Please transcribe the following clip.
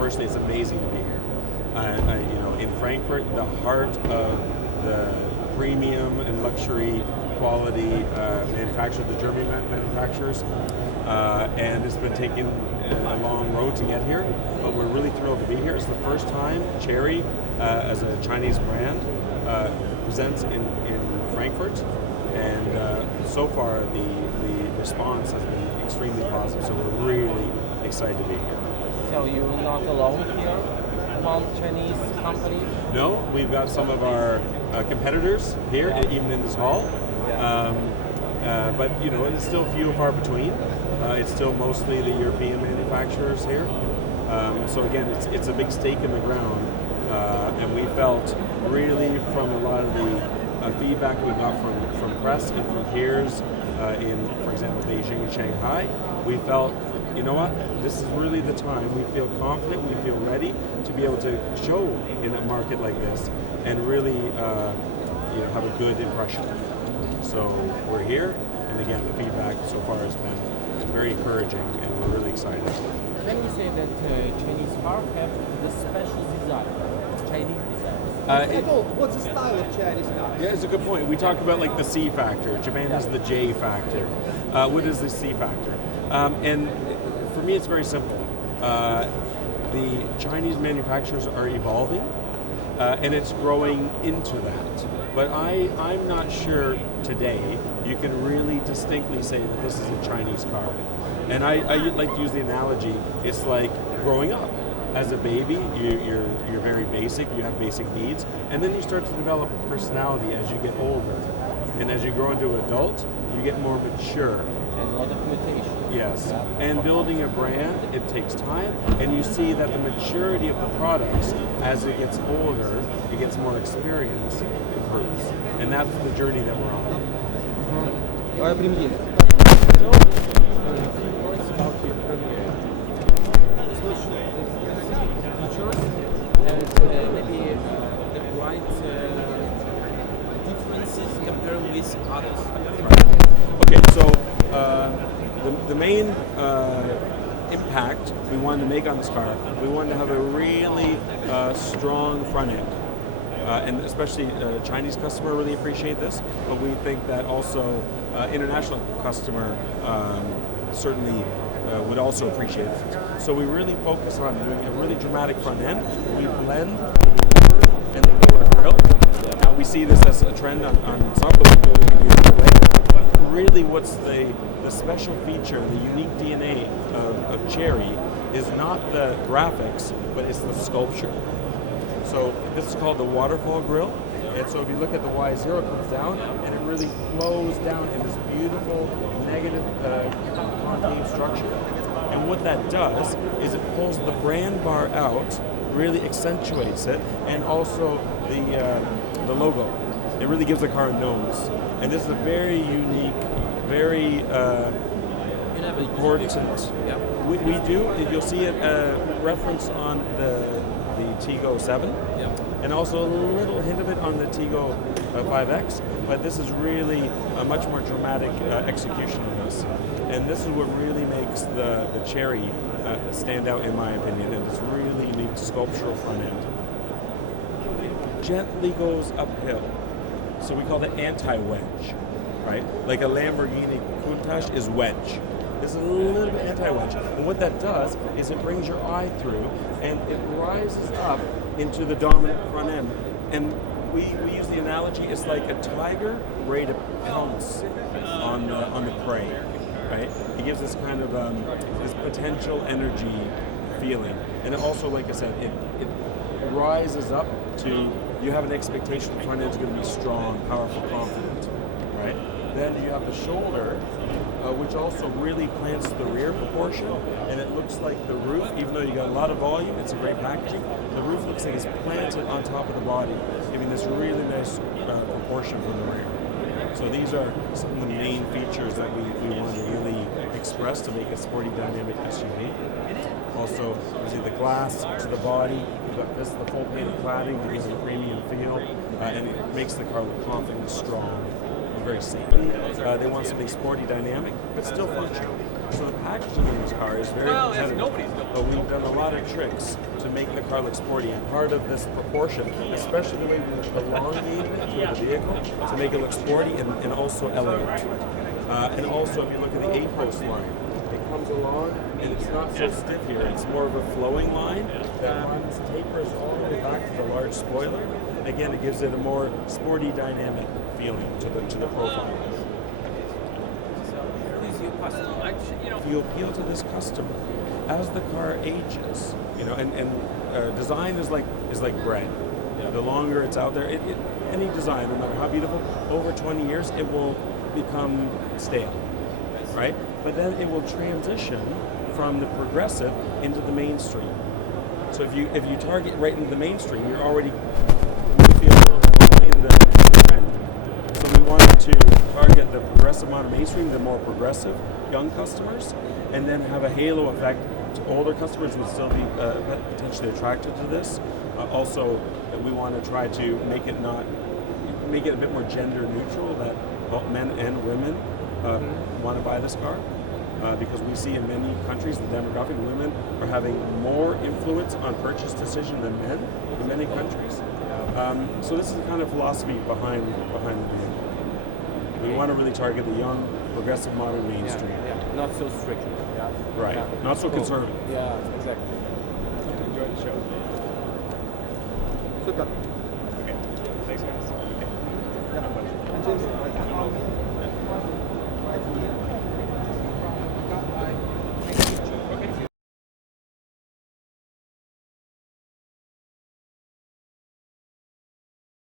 personally, it's amazing to be here. You know, in Frankfurt, the heart of the premium and luxury quality manufacturers, the German manufacturers, and it's been taking a long road to get here, but we're really thrilled to be here. It's the first time Chery, as a Chinese brand, presents in Frankfurt, and so far the response has been extremely positive, so we're really excited to be here. So you're not alone here among Chinese companies? No, we've got some of our competitors here, even in this hall. But you know, it's still few and far between. It's still mostly the European manufacturers here. So again, it's a big stake in the ground, and we felt really from a lot of the feedback we got from press and from peers in, for example, Beijing and Shanghai, we felt, you know what, this is really the time. We feel confident, we feel ready to be able to show in a market like this and really you know, have a good impression. So we're here, and again, the feedback so far has been very encouraging, and we're really excited. Can you say that Chinese cars have the special design, Chinese design? What's the style of Chinese car? Yeah, it's a good point. We talked about like the C factor. Japan has the J factor. What is the C factor? And for me, it's very simple. The Chinese manufacturers are evolving, and it's growing into that. But I'm not sure today you can really distinctly say that this is a Chinese car. And I like to use the analogy, it's like growing up. As a baby, you're very basic, you have basic needs, and then you start to develop a personality as you get older. And as you grow into an adult, you get more mature. And a lot of mutation. Yes, and building a brand, it takes time, and you see that the maturity of the products, as it gets older, it gets more experience, improves. And that's the journey that we're on. Твоя премьера. And maybe the bright differences compared with others. Okay, so the main impact we wanted to make on this car, we wanted to have a really strong front end. And especially Chinese customer really appreciate this, but we think that also international customer certainly would also appreciate it. So we really focus on doing a really dramatic front end. We blend and the lower grille. Now we see this as a trend on some but really what's the special feature, the unique DNA of Chery is not the graphics, but it's the sculpture. So this is called the waterfall grille, and so if you look at the Y0, it comes down and it really flows down in this beautiful negative concave structure. And what that does is it pulls the brand bar out, really accentuates it, and also the logo. It really gives the car a nose. And this is a very unique, very important. Yeah. We do. You'll see it reference on the Tigo 7, and also a little hint of it on the Tigo 5X, but this is really a much more dramatic execution of this. And this is what really makes the Chery stand out in my opinion, and it's really unique sculptural front end. Gently goes uphill, so we call it anti-wedge, right? Like a Lamborghini Countach is wedge. This is a little bit anti-wedge. And what that does is it brings your eye through and it rises up into the dominant front end. And we use the analogy, it's like a tiger ready to pounce on the prey, right? It gives this kind of this potential energy feeling. And it also, like I said, it rises up to, you have an expectation the front end is going to be strong, powerful, confident, right? Then you have the shoulder, which also really plants the rear proportion, and it looks like the roof, even though you got a lot of volume, it's a great packaging, the roof looks like it's planted on top of the body, giving this really nice proportion from the rear. So these are some of the main features that we want to really express to make a sporty, dynamic SUV. Also, obviously the glass to the body, we've got this, the full painted cladding, that gives it a premium feel, and it makes the car look confident, strong, and very safe. They want something sporty, dynamic, but still functional. So the packaging in this car is very competitive, nobody's built. but we've done a lot of tricks to make the car look sporty, and part of this proportion, especially the way we elongate it through the vehicle to make it look sporty and also elegant. And also, if you look at the A-post line, it comes along and it's not so stiff here. It's more of a flowing line that runs, tapers all the way back to the large spoiler. Again, it gives it a more sporty, dynamic feeling to the profile. If you appeal to this customer, as the car ages, you know, and design is like bread. The longer it's out there, any design, no matter how beautiful, over 20 years, it will become stale, right? But then it will transition from the progressive into the mainstream. So if you target right into the mainstream, you're already in the trend. So we wanted to target the progressive amount of mainstream, the more progressive young customers, and then have a halo effect to older customers who would still be potentially attracted to this. Also, we want to try to make it a bit more gender neutral, that both men and women want to buy this car. Because we see in many countries the demographic, women are having more influence on purchase decision than men in many countries. So this is the kind of philosophy behind the vehicle. We want to really target the young, progressive, modern mainstream. Not so strict. Right. Not so conservative. Yeah, exactly. Enjoy the show. Super. Okay. Thanks, guys. Okay. James.